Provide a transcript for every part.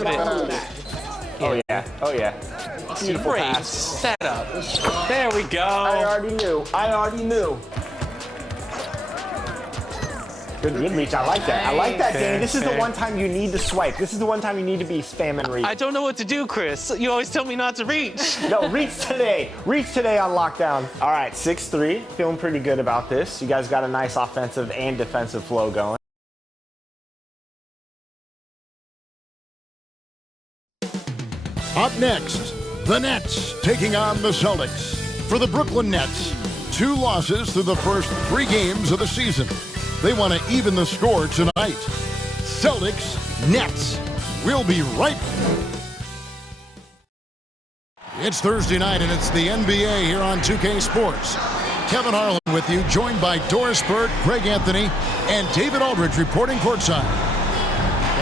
love it. Oh, yeah. Oh, yeah. Beautiful Great pass. setup. There we go. I already knew. Good reach. I like that. I like that, Danny. This is the one time you need to swipe. This is the one time you need to be spamming reach. I don't know what to do, Chris. You always tell me not to reach. No, reach today. Reach today on lockdown. All right, 6-3. Feeling pretty good about this. You guys got a nice offensive and defensive flow going. Up next, the Nets taking on the Celtics. For the Brooklyn Nets, 2 losses through the first 3 games of the season. They want to even the score tonight. Celtics, Nets. We'll be right back. It's Thursday night, and it's the NBA here on 2K Sports. Kevin Harlan with you, joined by Doris Burke, Greg Anthony, and David Aldridge reporting courtside.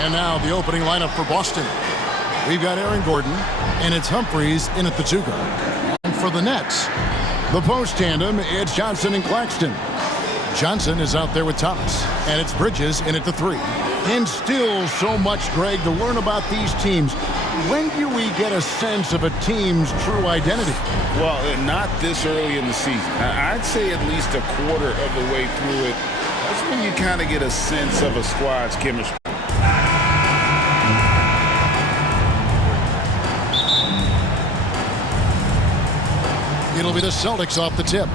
And now the opening lineup for Boston. We've got Aaron Gordon, and it's Humphries in at the 2 guard. And for the Nets, the post tandem, it's Johnson and Claxton. Johnson is out there with Thomas, and it's Bridges in at the 3. And still so much, Greg, to learn about these teams. When do we get a sense of a team's true identity? Well, not this early in the season. I'd say at least a quarter of the way through it. That's when you kind of get a sense of a squad's chemistry. It'll be the Celtics off the tip.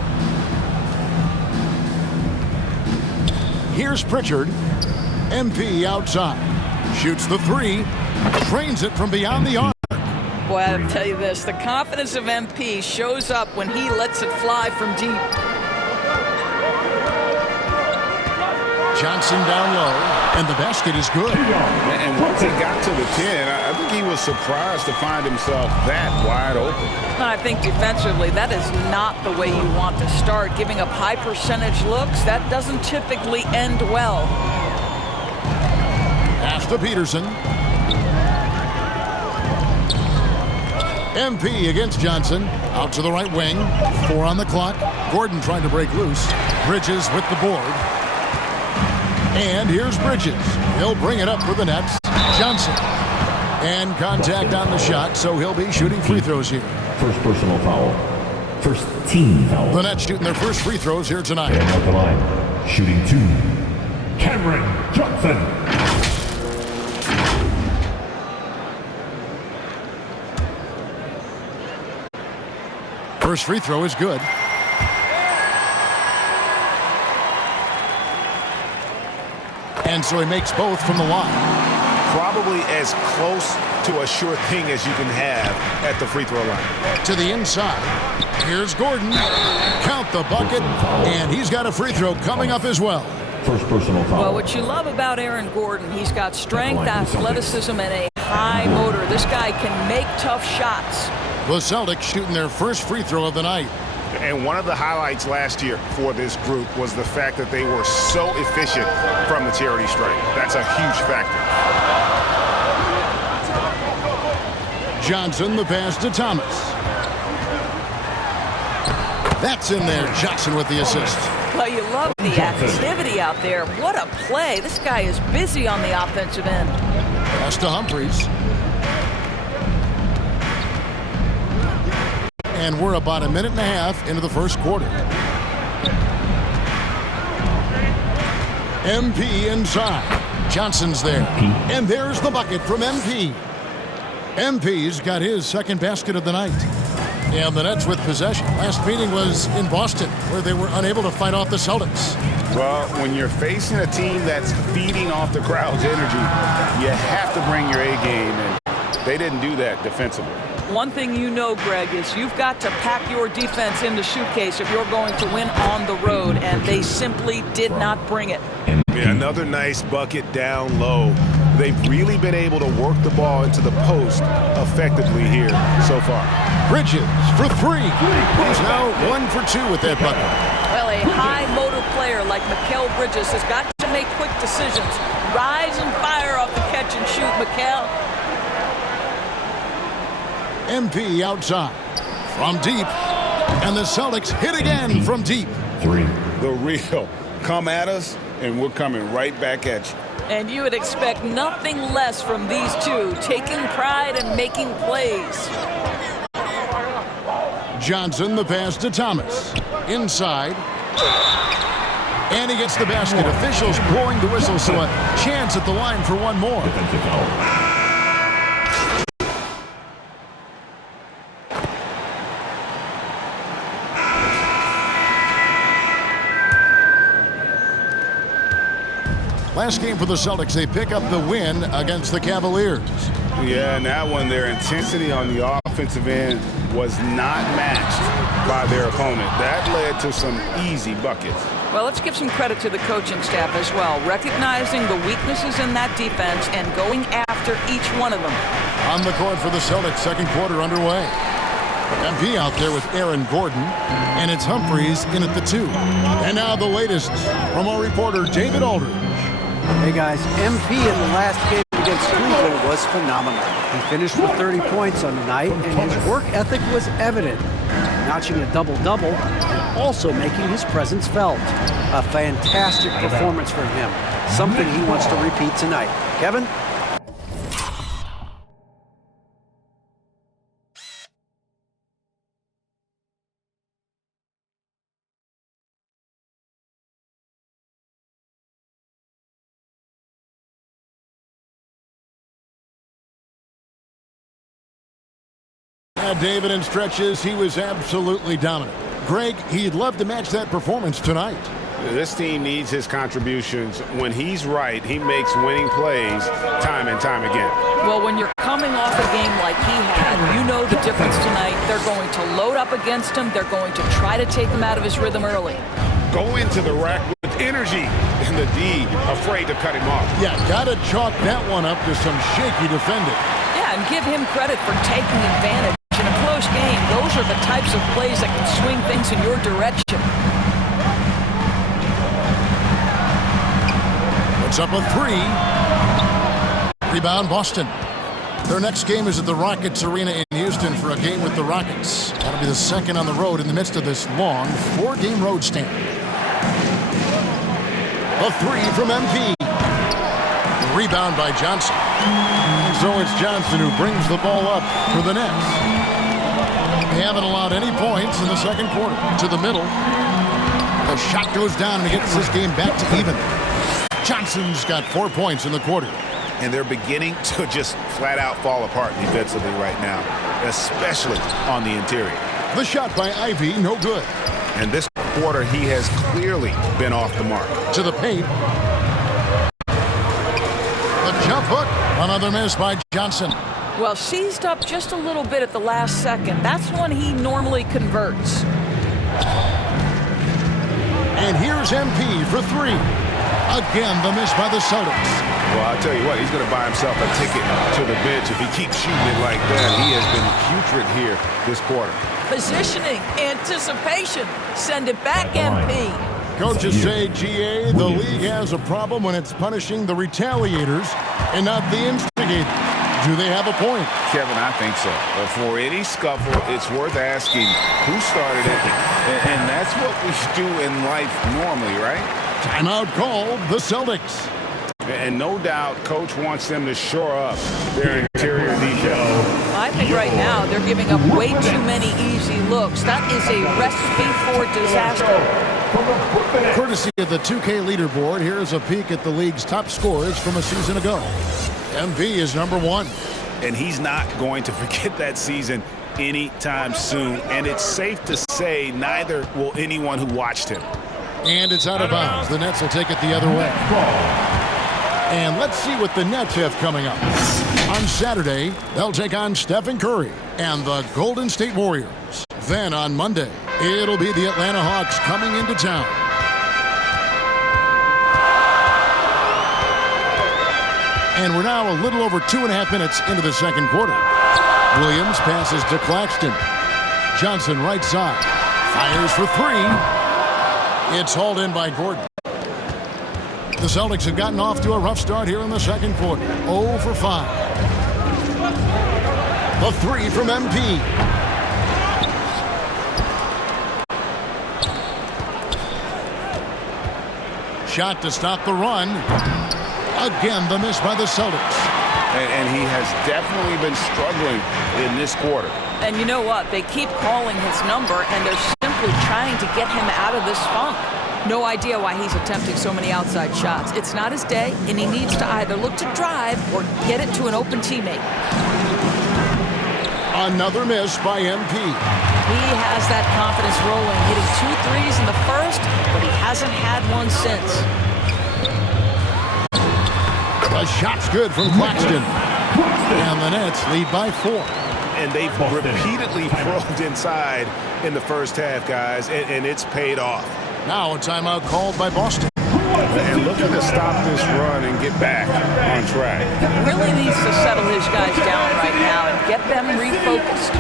Here's Pritchard. MP outside. Shoots the 3. Trains it from beyond the arc. Boy, I'll tell you this. The confidence of MP shows up when he lets it fly from deep. Johnson down low, and the basket is good. And once he got to the 10, I think he was surprised to find himself that wide open. I think defensively, that is not the way you want to start. Giving up high percentage looks, that doesn't typically end well. Pass to Peterson. MP against Johnson. Out to the right wing. 4 on the clock. Gordon trying to break loose. Bridges with the board. And here's Bridges. He'll bring it up for the Nets. Johnson. And contact on the shot, so he'll be shooting free throws here. First personal foul. First team foul. The Nets shooting their first free throws here tonight. And at the line, shooting 2. Cameron Johnson. First free throw is good. And so he makes both from the line. Probably as close to a sure thing as you can have at the free throw line. To the inside. Here's Gordon. Count the bucket. And he's got a free throw coming up as well. First personal foul. Well, what you love about Aaron Gordon, he's got strength, athleticism, and a high motor. This guy can make tough shots. The Celtics shooting their first free throw of the night. And one of the highlights last year for this group was the fact that they were so efficient from the charity stripe. That's a huge factor. Johnson, the pass to Thomas. That's in there. Johnson with the assist. Well, you love the activity out there. What a play. This guy is busy on the offensive end. Pass to Humphries. And we're about a minute and a half into the first quarter. MP inside. Johnson's there. And there's the bucket from MP. MP's got his second basket of the night. And the Nets with possession. Last meeting was in Boston, where they were unable to fight off the Celtics. Well, when you're facing a team that's feeding off the crowd's energy, you have to bring your A game, and they didn't do that defensively. One thing you know, Greg, is you've got to pack your defense in the suitcase if you're going to win on the road, and they simply did not bring it. Yeah, another nice bucket down low. They've really been able to work the ball into the post effectively here so far. Bridges for 3. He's now 1 for 2 with that bucket. Well, a high motor player like Mikal Bridges has got to make quick decisions. Rise and fire off the catch and shoot, Mikal. MP outside from deep, and the Celtics hit again from deep. 3. The real come at us, and we're coming right back at you. And you would expect nothing less from these two, taking pride and making plays. Johnson, the pass to Thomas. Inside. And he gets the basket. Officials blowing the whistle, so a chance at the line for one more. Defensive foul. Last game for the Celtics, they pick up the win against the Cavaliers. Yeah, and that one, their intensity on the offensive end was not matched by their opponent. That led to some easy buckets. Well, let's give some credit to the coaching staff as well, recognizing the weaknesses in that defense and going after each one of them. On the court for the Celtics, second quarter underway. MP out there with Aaron Gordon, and it's Humphries in at the 2. And now the latest from our reporter, David Aldridge. Hey guys, MP in the last game against Cleveland was phenomenal. He finished with 30 points on the night, and his work ethic was evident, notching a double-double and also making his presence felt. A fantastic performance from him, something he wants to repeat tonight. Kevin? David, in stretches, he was absolutely dominant. Greg, he'd love to match that performance tonight. This team needs his contributions. When he's right, he makes winning plays time and time again. Well, when you're coming off a game like he had, you know the difference tonight. They're going to load up against him. They're going to try to take him out of his rhythm early. Go into the rack with energy, and the D afraid to cut him off. Yeah, gotta chalk that one up to some shaky defending. Yeah, and give him credit for taking advantage. In a close game, those are the types of plays that can swing things in your direction. Puts up a 3. Rebound, Boston. Their next game is at the Rockets Arena in Houston for a game with the Rockets. That'll be the second on the road in the midst of this long 4-game road stand. A 3 from MP. Rebound by Johnson. So it's Johnson who brings the ball up for the Nets. They haven't allowed any points in the second quarter. To the middle. The shot goes down and it gets this game back to even. Johnson's got 4 points in the quarter. And they're beginning to just flat out fall apart defensively right now, especially on the interior. The shot by Ivy, no good. And this quarter, he has clearly been off the mark. To the paint. The jump hook. Another miss by Johnson. Well, seized up just a little bit at the last second. That's when he normally converts. And here's MP for 3. Again, the miss by the Celtics. Well, I'll tell you what, he's going to buy himself a ticket to the bench if he keeps shooting it like that. He has been putrid here this quarter. Positioning, anticipation. Send it back, MP. Coaches say, GA, the league has a problem when it's punishing the retaliators and not the instigators. Do they have a point? Kevin, I think so. But for any scuffle, it's worth asking who started it. And that's what we do in life normally, right? Timeout called, the Celtics. And no doubt, Coach wants them to shore up their interior defense. I think right now they're giving up way too many easy looks. That is a recipe for disaster. Courtesy of the 2K leaderboard, here's a peek at the league's top scorers from a season ago. MV is number 1. And he's not going to forget that season anytime soon. And it's safe to say neither will anyone who watched him. And it's out of bounds. The Nets will take it the other way. And let's see what the Nets have coming up. On Saturday, they'll take on Stephen Curry and the Golden State Warriors. Then on Monday, it'll be the Atlanta Hawks coming into town. And we're now a little over 2.5 minutes into the second quarter. Williams passes to Claxton. Johnson right side. Fires for 3. It's hauled in by Gordon. The Celtics have gotten off to a rough start here in the second quarter. 0 for 5. The 3 from MP. Shot to stop the run. Again, the miss by the Celtics. And he has definitely been struggling in this quarter. And you know what? They keep calling his number, and they're simply trying to get him out of this funk. No idea why he's attempting so many outside shots. It's not his day, and he needs to either look to drive or get it to an open teammate. Another miss by MP. He has that confidence rolling, hitting 2 threes in the first, but he hasn't had one since. The shot's good from Claxton. And the Nets lead by 4. And they've repeatedly probed inside in the first half, guys, and it's paid off. Now a timeout called by Boston. And looking to stop this run and get back on track. Really needs to settle his guys down right now and get them refocused.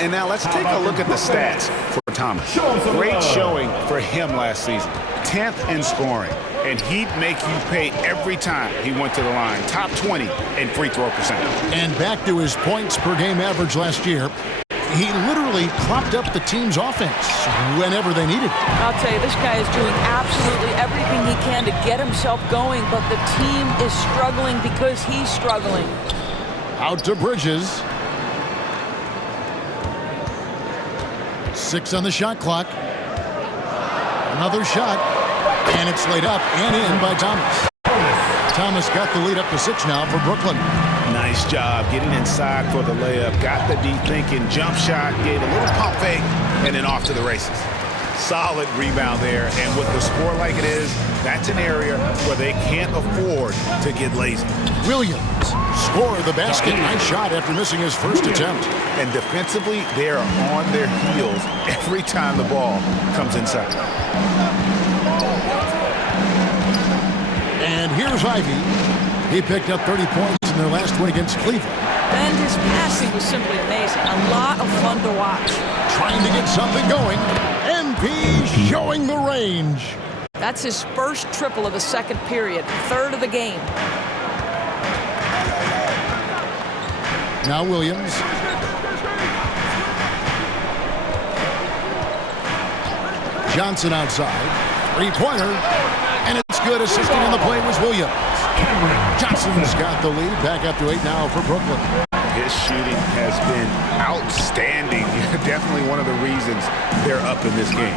And now let's take a look at the stats for Thomas. Great showing for him last season. 10th in scoring. And he'd make you pay every time he went to the line. Top 20 in free throw percentage. And back to his points per game average last year. He literally propped up the team's offense whenever they needed it. I'll tell you, this guy is doing absolutely everything he can to get himself going, but the team is struggling because he's struggling. Out to Bridges. 6 on the shot clock. Another shot. And it's laid up and in by Thomas. Thomas got the lead up to 6 now for Brooklyn. Nice job getting inside for the layup. Got the deep thinking jump shot, gave a little pump fake, and then off to the races. Solid rebound there, and with the score like it is, that's an area where they can't afford to get lazy. Williams score the basket. Nice shot after missing his first attempt. And defensively, they are on their heels every time the ball comes inside. And here's Ivy. He picked up 30 points in their last win against Cleveland. And his passing was simply amazing. A lot of fun to watch. Trying to get something going. MP showing the range. That's his first triple of the second period, third of the game. Now Williams. Johnson outside. Three-pointer. And it's good. Assisting on the play was Williams. Johnson's got the lead. Back up to 8 now for Brooklyn. His shooting has been outstanding. Definitely one of the reasons they're up in this game.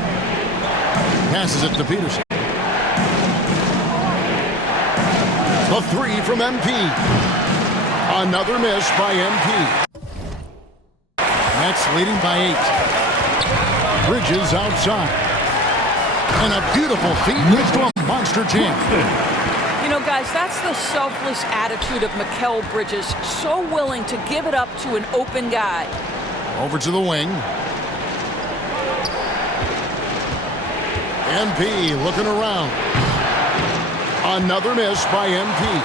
Passes it to Peterson. The 3 from MP. Another miss by MP. Nets leading by 8. Bridges outside. And a beautiful feed leads to a monster jam. You know, guys, that's the selfless attitude of Mikal Bridges. So willing to give it up to an open guy. Over to the wing. MP looking around. Another miss by MP.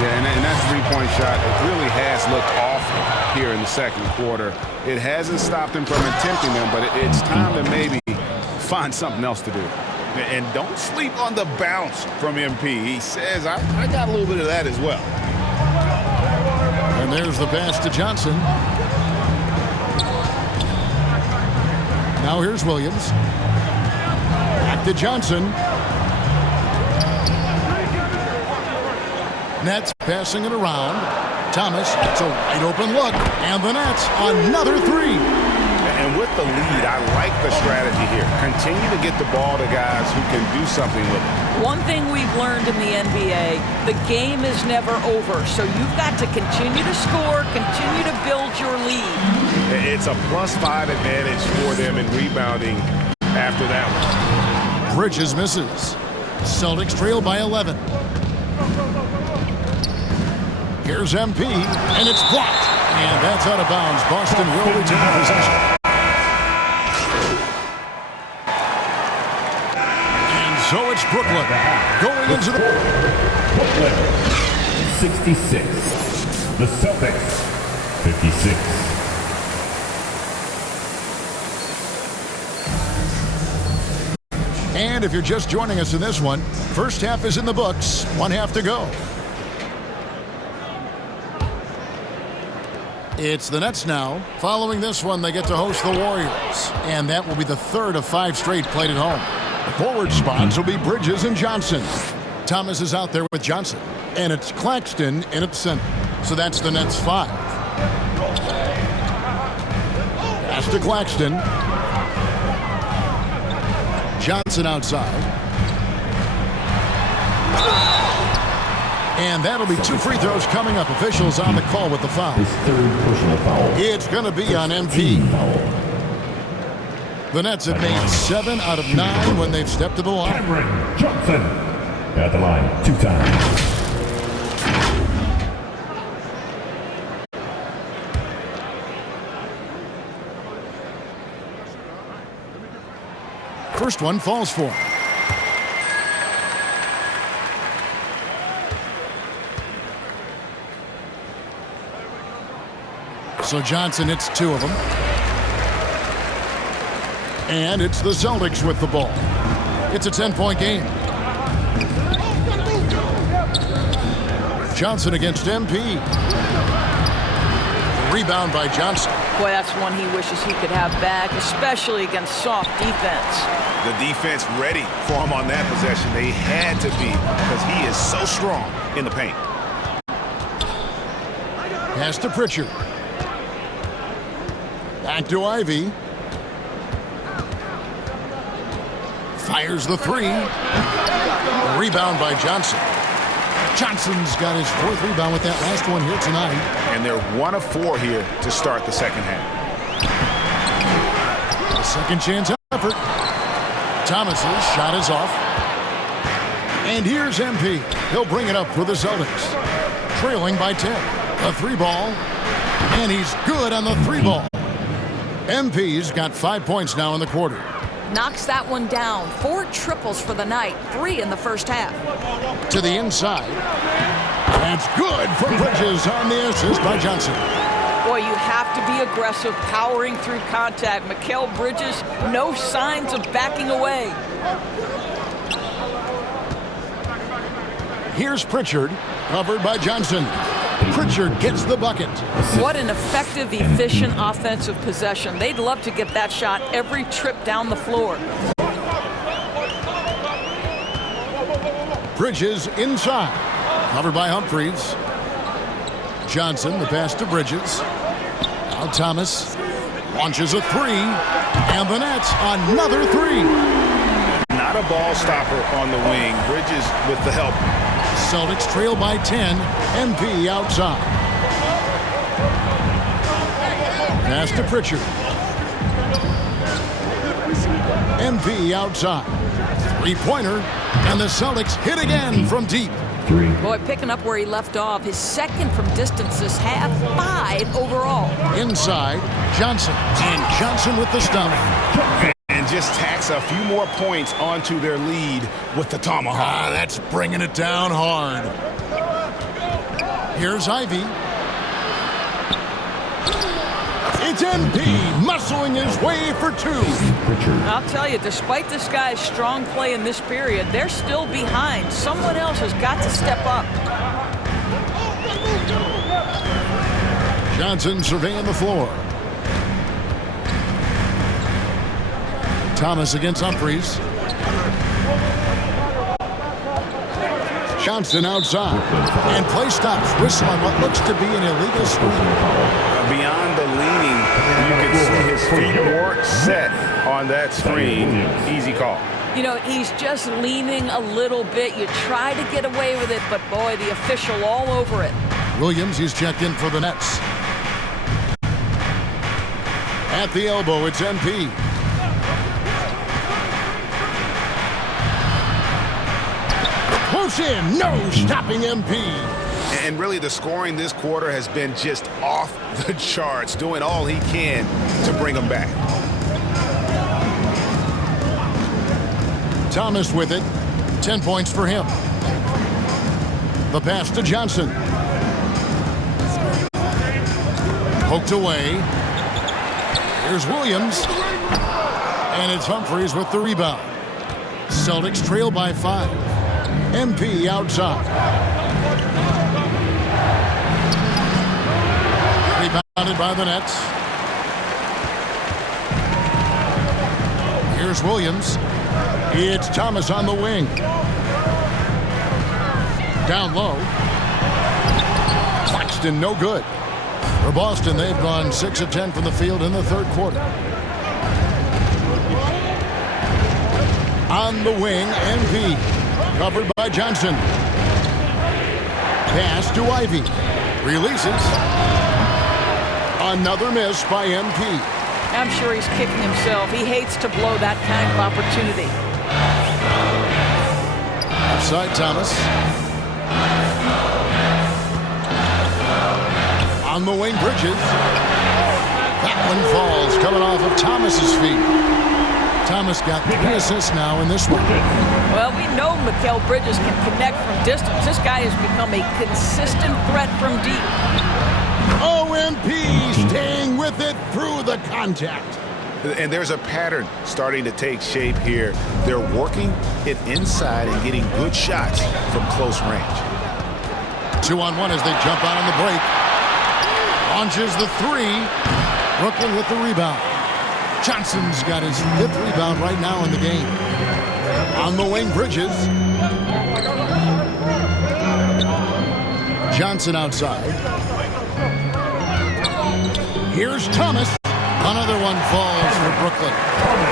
Yeah, and that three-point shot, it really has looked off here in the second quarter. It hasn't stopped him from attempting them, but it's time to maybe find something else to do. And don't sleep on the bounce from MP. He says, I got a little bit of that as well. And there's the pass to Johnson. Now here's Williams. Back to Johnson. Nets passing it around. Thomas, it's a wide open look. And the Nets, another 3. And with the lead, I like the strategy here. Continue to get the ball to guys who can do something with it. One thing we've learned in the NBA, the game is never over. So you've got to continue to score, continue to build your lead. It's a +5 advantage for them in rebounding after that one. Bridges misses. Celtics trail by 11. Here's MP, and it's blocked. And that's out of bounds. Boston will retain possession. So it's Brooklyn going into the... Brooklyn, 66. The Celtics, 56. And if you're just joining us in this one, first half is in the books. 1 half to go. It's the Nets now. Following this one, they get to host the Warriors. And that will be the 3rd of 5 straight played at home. The forward spots will be Bridges and Johnson. Thomas is out there with Johnson. And it's Claxton in at center. So that's the Nets 5. Pass to Claxton. Johnson outside. And that'll be 2 free throws coming up. Officials on the call with the foul. His third personal foul. It's going to be on MP. The Nets have made 7 out of 9 when they've stepped to the line. Cameron Johnson at the line 2 times. First one falls for him. So Johnson hits 2 of them. And it's the Celtics with the ball. It's a 10-point game. Johnson against MP. Rebound by Johnson. Boy, that's one he wishes he could have back, especially against soft defense. The defense ready for him on that possession. They had to be because he is so strong in the paint. Pass to Pritchard. Back to Ivy. Fires the 3. Rebound by Johnson. Johnson's got his 4th rebound with that last one here tonight. And they're 1 of 4 here to start the second half. A second chance effort. Thomas's shot is off. And here's MP. He'll bring it up for the Celtics. Trailing by 10. A 3-ball. And he's good on the 3-ball. MP's got 5 points now in the quarter. Knocks that one down. 4 triples for the night. 3 in the first half. To the inside. That's good from Bridges on the assist by Johnson. Boy, you have to be aggressive, powering through contact. Mikal Bridges, no signs of backing away. Here's Pritchard, covered by Johnson. Pritchard gets the bucket. What an effective, efficient offensive possession. They'd love to get that shot every trip down the floor. Bridges inside, covered by Humphries. Johnson, the pass to Bridges. Now Thomas launches a 3, and the Nets another 3. Not a ball stopper on the wing. Bridges with the help. Celtics trail by 10. MP outside. Pass to Pritchard. MP outside. 3-pointer, and the Celtics hit again from deep. 3. Boy, picking up where he left off. His second from distance this half, 5 overall. Inside, Johnson. And Johnson with the stop. And just tacks a few more points onto their lead with the tomahawk. That's bringing it down hard. Here's Ivy. It's MP muscling his way for 2. I'll tell you, despite this guy's strong play in this period, they're still behind. Someone else has got to step up. Johnson surveying the floor. Thomas against Humphries. Johnson outside. And play stops. Whistle on what looks to be an illegal screen. Beyond the leaning, you can see his feet weren't set on that screen. Easy call. You know, he's just leaning a little bit. You try to get away with it, but boy, the official all over it. Williams, he's checked in for the Nets. At the elbow, it's MP. Close in, no stopping MP. And really, the scoring this quarter has been just off the charts, doing all he can to bring them back. Thomas with it. 10 points for him. The pass to Johnson. Poked away. Here's Williams. And it's Humphries with the rebound. Celtics trail by 5. MP outside. Rebounded by the Nets. Here's Williams. It's Thomas on the wing. Down low. Claxton, no good. For Boston, they've gone 6 of 10 from the field in the third quarter. On the wing, MP. Covered by Johnson. Pass to Ivy. Releases. Another miss by MP. I'm sure he's kicking himself. He hates to blow that kind of opportunity. Offside Thomas. On the wing, Bridges. That one falls, coming off of Thomas's feet. Thomas got 3 assists now in this one. Well, we know Mikal Bridges can connect from distance. This guy has become a consistent threat from deep. OMP staying with it through the contact. And there's a pattern starting to take shape here. They're working it inside and getting good shots from close range. 2-on-1 as they jump out on the break. Launches the 3. Brooklyn with the rebound. Johnson's got his 5th rebound right now in the game. On the wing, Bridges. Johnson outside. Here's Thomas. Another one falls for Brooklyn.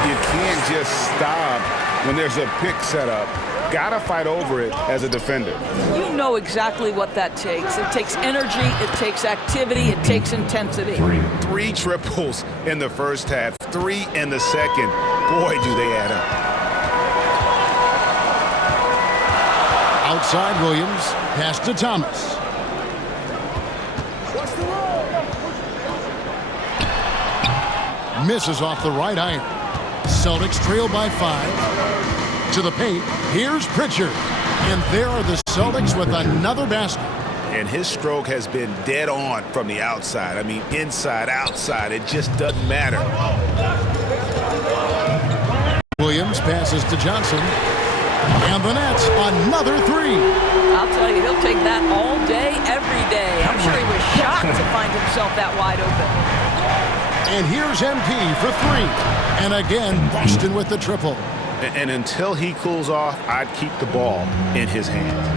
You can't just stop when there's a pick set up. Gotta fight over it as a defender. You know exactly what that takes. It takes energy, it takes activity, it takes intensity. 3 triples in the first half, 3 in the second. Boy, do they add up. Outside Williams. Pass to Thomas. Misses off the right iron. Celtics trail by 5. To the paint. Here's Pritchard. And there are the Celtics with another basket. And his stroke has been dead on from the outside. I mean, inside, outside. It just doesn't matter. Williams passes to Johnson. And the Nets, another 3. I'll tell you, he'll take that all day, every day. I'm sure he was shocked to find himself that wide open. And here's MP for 3. And again, Boston with the triple. And until he cools off, I'd keep the ball in his hands.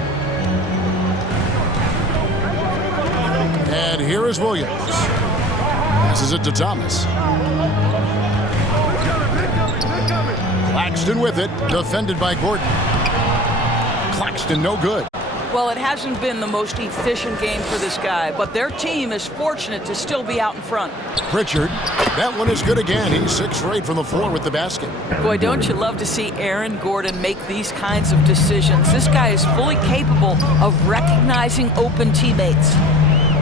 And here is Williams. Passes it to Thomas. Claxton with it. Defended by Gordon. Claxton no good. Well, it hasn't been the most efficient game for this guy, but their team is fortunate to still be out in front. Pritchard. That one is good again. He's 6 for 8 from the floor with the basket. Boy, don't you love to see Aaron Gordon make these kinds of decisions. This guy is fully capable of recognizing open teammates.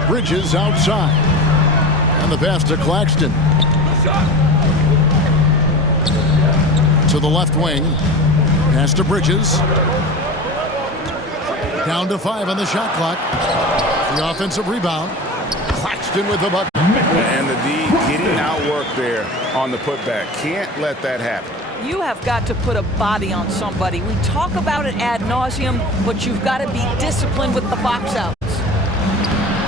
Bridges outside. And the pass to Claxton. To the left wing. Pass to Bridges. Down to 5 on the shot clock. The offensive rebound. Claxton with the bucket. And the D getting outworked there on the putback. Can't let that happen. You have got to put a body on somebody. We talk about it ad nauseum, but you've got to be disciplined with the box outs.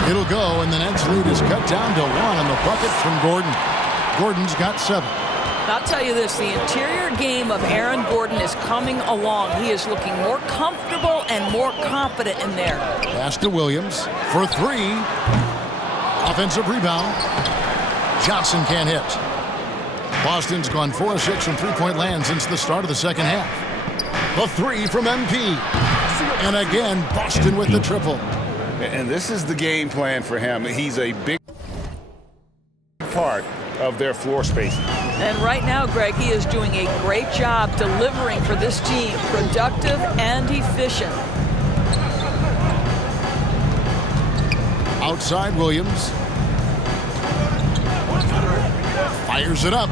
It'll go, and the Nets lead is cut down to 1 on the bucket from Gordon. Gordon's got 7. I'll tell you this, the interior game of Aaron Gordon is coming along. He is looking more comfortable and more confident in there. Pass to Williams for 3. Offensive rebound. Johnson can't hit. Boston's gone 4 of 6 from three-point land since the start of the second half. The 3 from MP. And again, Boston with the triple. And this is the game plan for him. He's a big part of their floor spacing. And right now, Greg, he is doing a great job delivering for this team, productive and efficient. Outside Williams. Fires it up.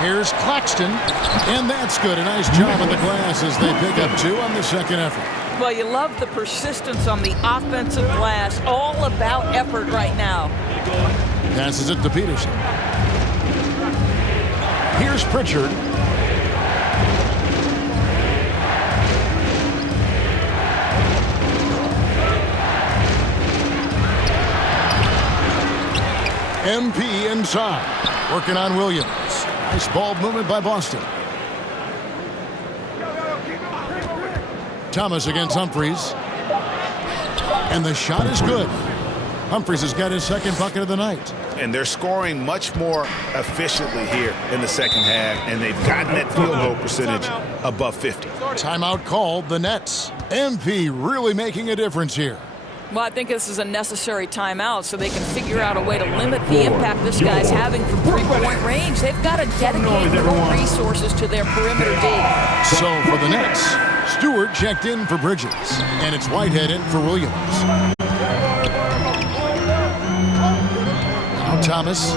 Here's Claxton. And that's good. A nice job on the glass as they pick up 2 on the second effort. Well, you love the persistence on the offensive glass. All about effort right now. Passes it to Peterson. Here's Pritchard. MP inside. Working on Williams. Nice ball movement by Boston. Thomas against Humphries. And the shot is good. Humphries has got his second bucket of the night. And they're scoring much more efficiently here in the second half, and they've gotten that field goal percentage above 50. Timeout called, the Nets. MP really making a difference here. Well, I think this is a necessary timeout so they can figure out a way to limit the impact this guy's having from three-point range. They've got to dedicate more resources to their perimeter D. So for the Nets, Stewart checked in for Bridges, and it's Whitehead in for Williams. Now Thomas,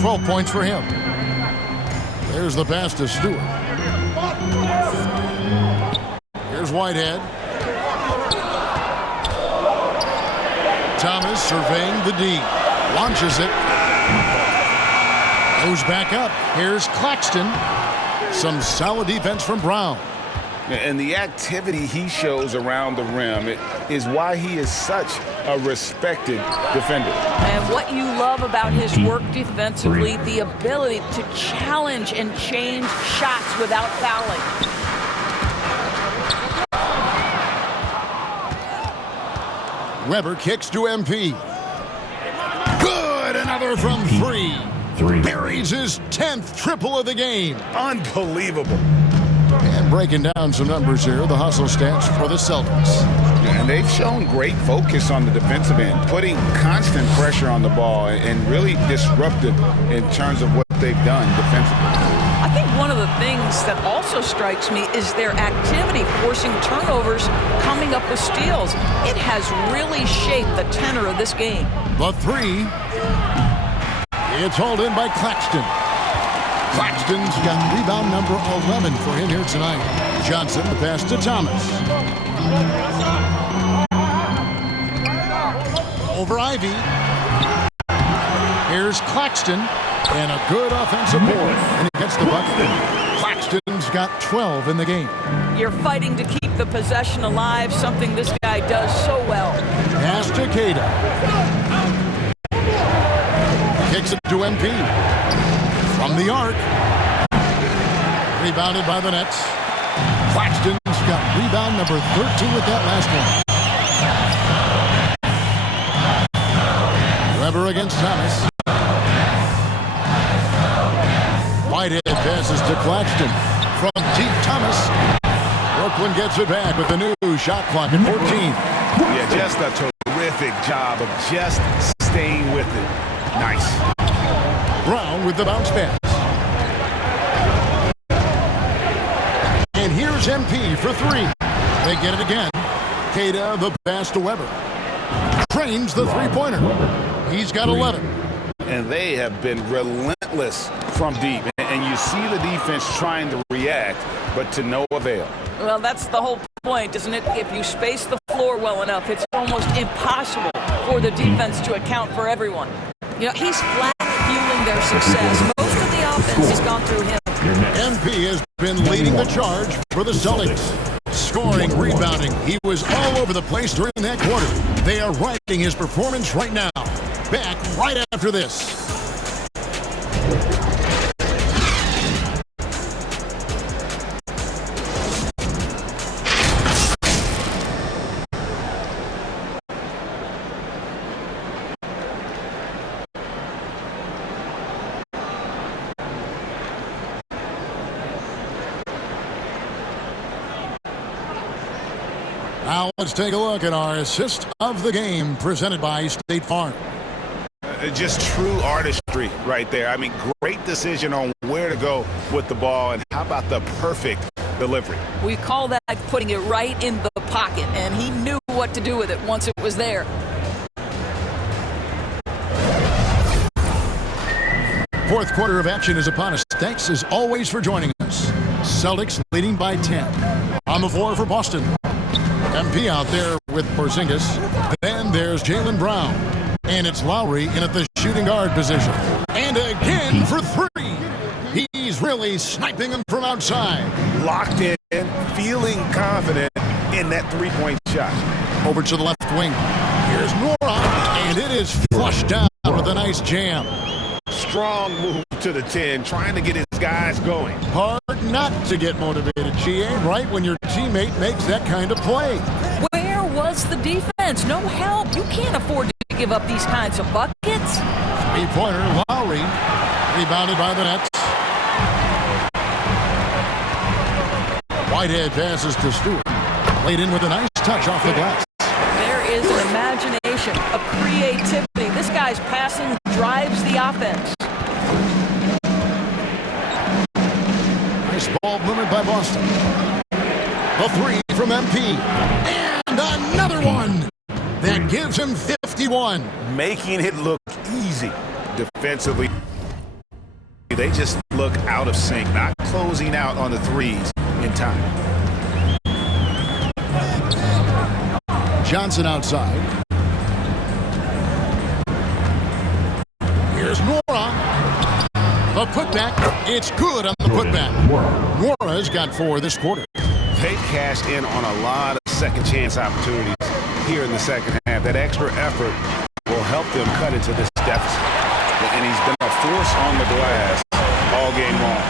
12 points for him. There's the pass to Stewart. Here's Whitehead. Thomas surveying the D. Launches it. Goes back up. Here's Claxton. Some solid defense from Brown. And the activity he shows around the rim is why he is such a respected defender. And what you love about his work defensively, the ability to challenge and change shots without fouling. Weber kicks to MP. Good, another from three. Buries his 10th triple of the game. Unbelievable. And breaking down some numbers here, the hustle stats for the Celtics. And they've shown great focus on the defensive end, putting constant pressure on the ball and really disruptive in terms of what they've done defensively. I think one of the things that also strikes me is their activity forcing turnovers, coming up with steals. It has really shaped the tenor of this game. The three. It's hauled in by Claxton. Claxton's got rebound number 11 for him here tonight. Johnson, the pass to Thomas. Over Ivy. Here's Claxton. And a good offensive board. And he gets the bucket. Claxton's got 12 in the game. You're fighting to keep the possession alive, something this guy does so well. Pass to Queta. Kicks it to MP. From the arc. Rebounded by the Nets. Claxton's got rebound number 13 with that last one. Weber against Thomas. Whitehead passes to Claxton. From deep, Thomas. Brooklyn gets it back with the new shot clock at 14. Yeah, just a terrific job of just staying with it. Nice. Brown with the bounce pass. And here's MP for three. They get it again. Queta, the pass to Weber. Trains the three-pointer. He's got 11. And they have been relentless from deep. And you see the defense trying to react, but to no avail. Well, that's the whole point, isn't it? If you space the floor well enough, it's almost impossible for the defense to account for everyone. You know, he's flat fueling their success. Most of the offense has gone through him. MP has been leading the charge for the Celtics. Scoring, rebounding. He was all over the place during that quarter. They are riding his performance right now. Back right after this. Now let's take a look at our assist of the game presented by State Farm. Just true artistry right there. I mean, great decision on where to go with the ball, and how about the perfect delivery? We call that putting it right in the pocket, and he knew what to do with it once it was there. Fourth quarter of action is upon us. Thanks as always for joining us. Celtics leading by 10. On the floor for Boston. MP out there with Porzingis. Then there's Jaylen Brown. And it's Lowry in at the shooting guard position. And again for three. He's really sniping them from outside. Locked in, feeling confident in that three-point shot. Over to the left wing. Here's Nora. And it is flushed down with a nice jam. Strong move to the 10, trying to get his guys going. Hard not to get motivated, GA, right when your teammate makes that kind of play. Where Where was the defense? No help. You can't afford to give up these kinds of buckets. Three-pointer, Lowry. Rebounded by the Nets. Whitehead passes to Stewart. Played in with a nice touch off the glass. There is an imagination, a creativity. This guy's passing drives the offense. Nice ball movement by Boston. The three from MP. And another one. That gives him 51. Making it look easy defensively. They just look out of sync, not closing out on the threes in time. Johnson outside. Here's Nwora. The putback. It's good on the putback. Nwora's got 4 this quarter. They've cashed in on a lot of second chance opportunities here in the second half. That extra effort will help them cut into this deficit. And he's been a force on the glass all game long.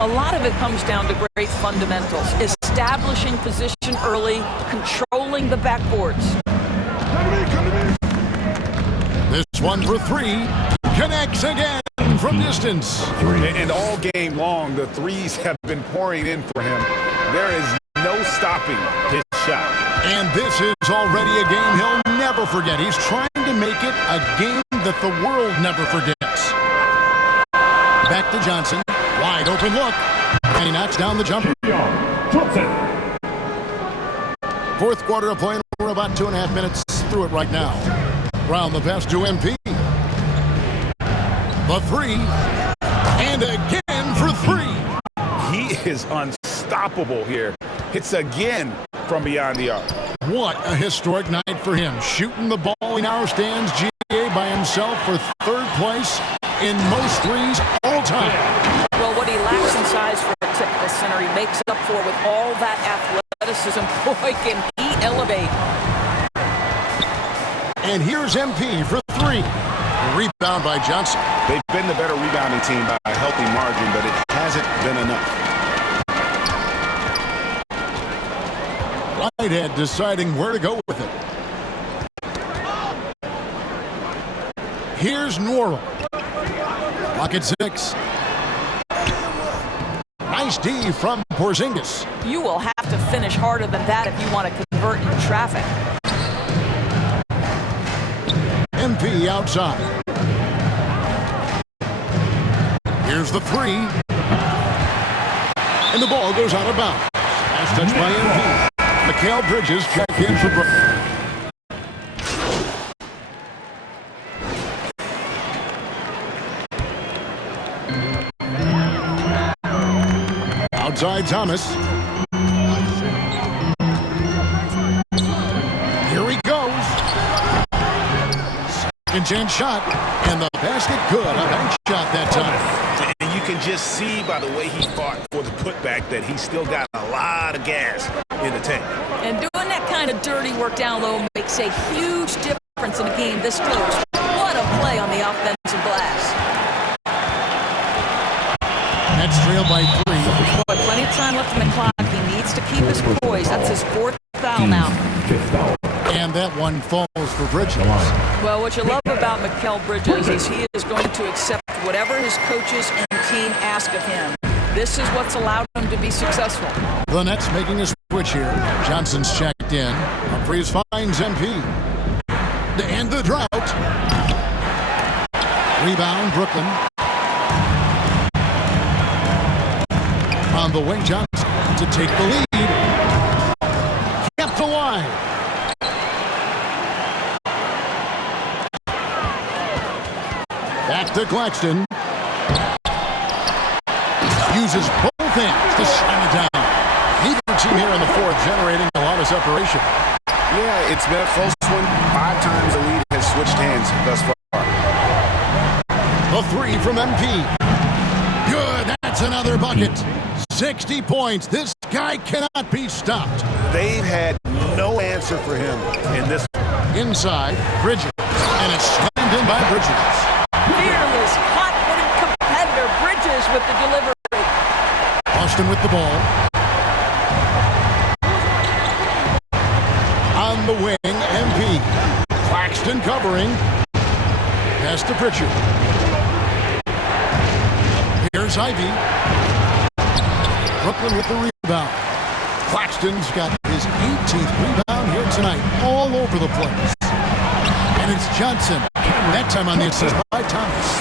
A lot of it comes down to great fundamentals. Establishing position early, controlling the backboards. This one for 3. Connects again from distance. And all game long, the threes have been pouring in for him. There is no stopping his shot. And this is already a game he'll never forget. He's trying to make it a game that the world never forgets. Back to Johnson. Wide open look. And he knocks down the jumper. Fourth quarter of play. We're about 2.5 minutes through it right now. Round the pass to MP. The 3. And again for 3. He is unstoppable here. Hits again from beyond the arc. What a historic night for him. Shooting the ball. He now stands GA by himself for 3rd place in most threes all time. Well, what he lacks in size for a typical center, he makes up for with all that athleticism. Boy, can he elevate. And here's MP for 3. Rebound by Johnson. They've been the better rebounding team by a healthy margin, but it hasn't been enough. Whitehead deciding where to go with it. Here's Nwora. Lock at 6. Nice D from Porzingis. You will have to finish harder than that if you want to convert in traffic. MP outside. Here's the 3. And the ball goes out of bounds. Last touch by MP. Mikal Bridges check in for Brooklyn. Outside Thomas. Here he goes. Second chance shot. And the basket good. A bank shot that time. And you can just see by the way he fought for the putback that he's still got a lot of gas in the tank. And doing that kind of dirty work down low makes a huge difference in a game this close. What a play on the offensive glass. That's trailed by 3. Boy, plenty of time left in the clock. He needs to keep his poise. That's his 4th foul now. And that one falls for Bridges. Well, what you love about Mikal Bridges is he is going to accept whatever his coaches and team ask of him. This is what's allowed him to be successful. The Nets making a switch here. Johnson's checked in. Humphries finds MP. To end the drought. Rebound, Brooklyn. On the wing, Johnson to take the lead. Kept alive. Back to Claxton. Uses both hands to slam it down. Neither team here in the 4th generating a lot of separation. Yeah, it's been a close one. 5 times the lead has switched hands thus far. The 3 from MP. Good, that's another bucket. 60 points. This guy cannot be stopped. They've had no answer for him in this. Inside, Bridges. And it's slammed in by Bridges. Fearless, confident competitor. Bridges with the delivery. Boston with the ball. On the wing. Pass to Pritchard. Here's Ivy. Brooklyn with the rebound. Claxton's got his 18th rebound here tonight, all over the place. And it's Johnson. That time on the assist by Thomas.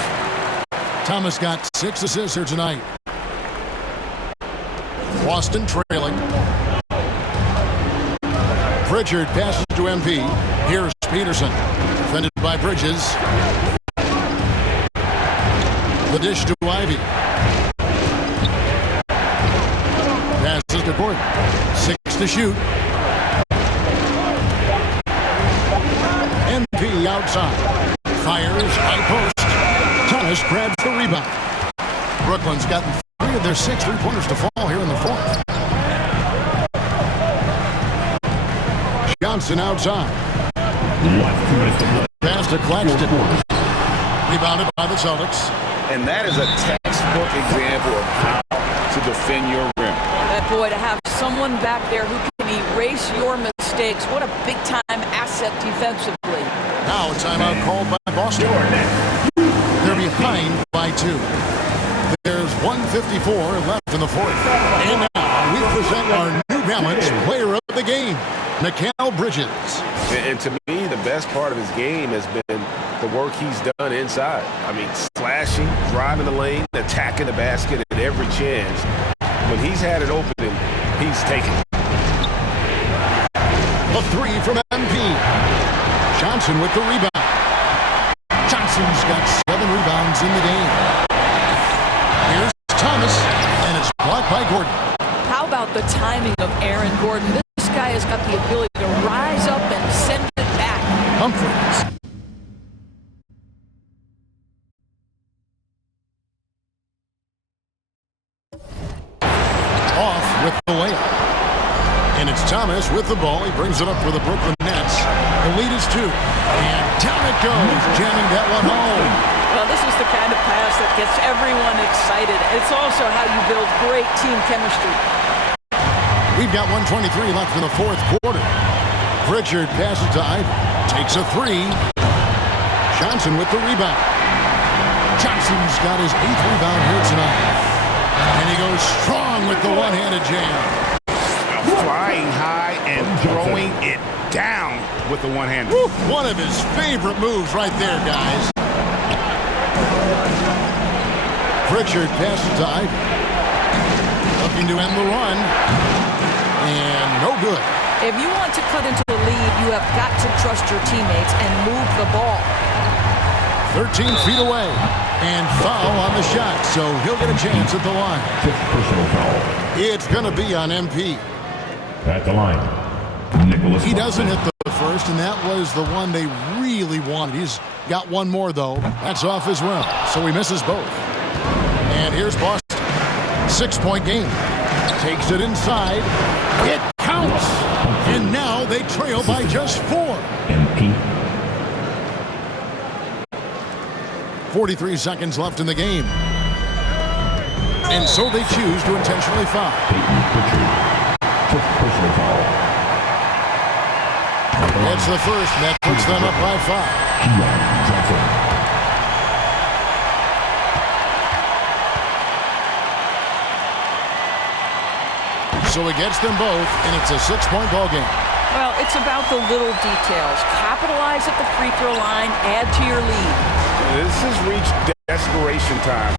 Thomas got 6 assists here tonight. Boston trailing. Pritchard passes to MP. Here's Peterson. Defended by Bridges. The dish to Ivy. Passes to Gordon. 6 to shoot. MP outside. Fires, high post. Thomas grabs the rebound. Brooklyn's gotten 3 of their 6 3-pointers to fall here in the fourth. Johnson outside. Pass to Claxton. Rebounded by the Celtics. And that is a textbook example of how to defend your rim. That boy, to have someone back there who can erase your mistakes, what a big-time asset defensively. Now a timeout called by Boston. They're behind by 2. There's 1:54 left in the fourth. And now we present our New Balance player of the game, Mikal Bridges. And to me, the best part of his game has been the work he's done inside. I mean, slashing, driving the lane, attacking the basket at every chance. When he's had an opening, he's taken it. A 3 from MP. Johnson with the rebound. Johnson's got 7 rebounds in the game. Here's Thomas, and it's blocked by Gordon. How about the timing of Aaron Gordon? This guy has got the ability to rise up and send it back. Humphries. Off with the layup. And it's Thomas with the ball. He brings it up for the Brooklyn Nets. The lead is 2. And down it goes, jamming that one home. Well, this is the kind of pass that gets everyone excited. It's also how you build great team chemistry. We've got 1:23 left in the fourth quarter. Pritchard passes to Ivy. Takes a 3. Johnson with the rebound. Johnson's got his 8th rebound here tonight. And he goes strong with the one-handed jam. Flying high and throwing it down with the one-hander. One of his favorite moves right there, guys. Pritchard passes to Ivy. Looking to end the run. And no good. If you want to cut into the lead, you have got to trust your teammates and move the ball. 13 feet away. And foul on the shot, so he'll get a chance at the line. 5th personal foul. It's going to be on MP. At the line, Nicholas. He doesn't hit the first, and that was the one they really wanted. He's got one more, though. That's off as well, so he misses both. And here's Boston. 6-point game. Takes it inside. It counts. And now they trail by just 4. MP. 43 seconds left in the game. And so they choose to intentionally foul. Peyton Pritchard. 5th personal foul. That's the first, and that puts them up by 5. Keon Johnson. So he gets them both, and it's a 6-point ball game. Well, it's about the little details. Capitalize at the free throw line, add to your lead. This has reached desperation time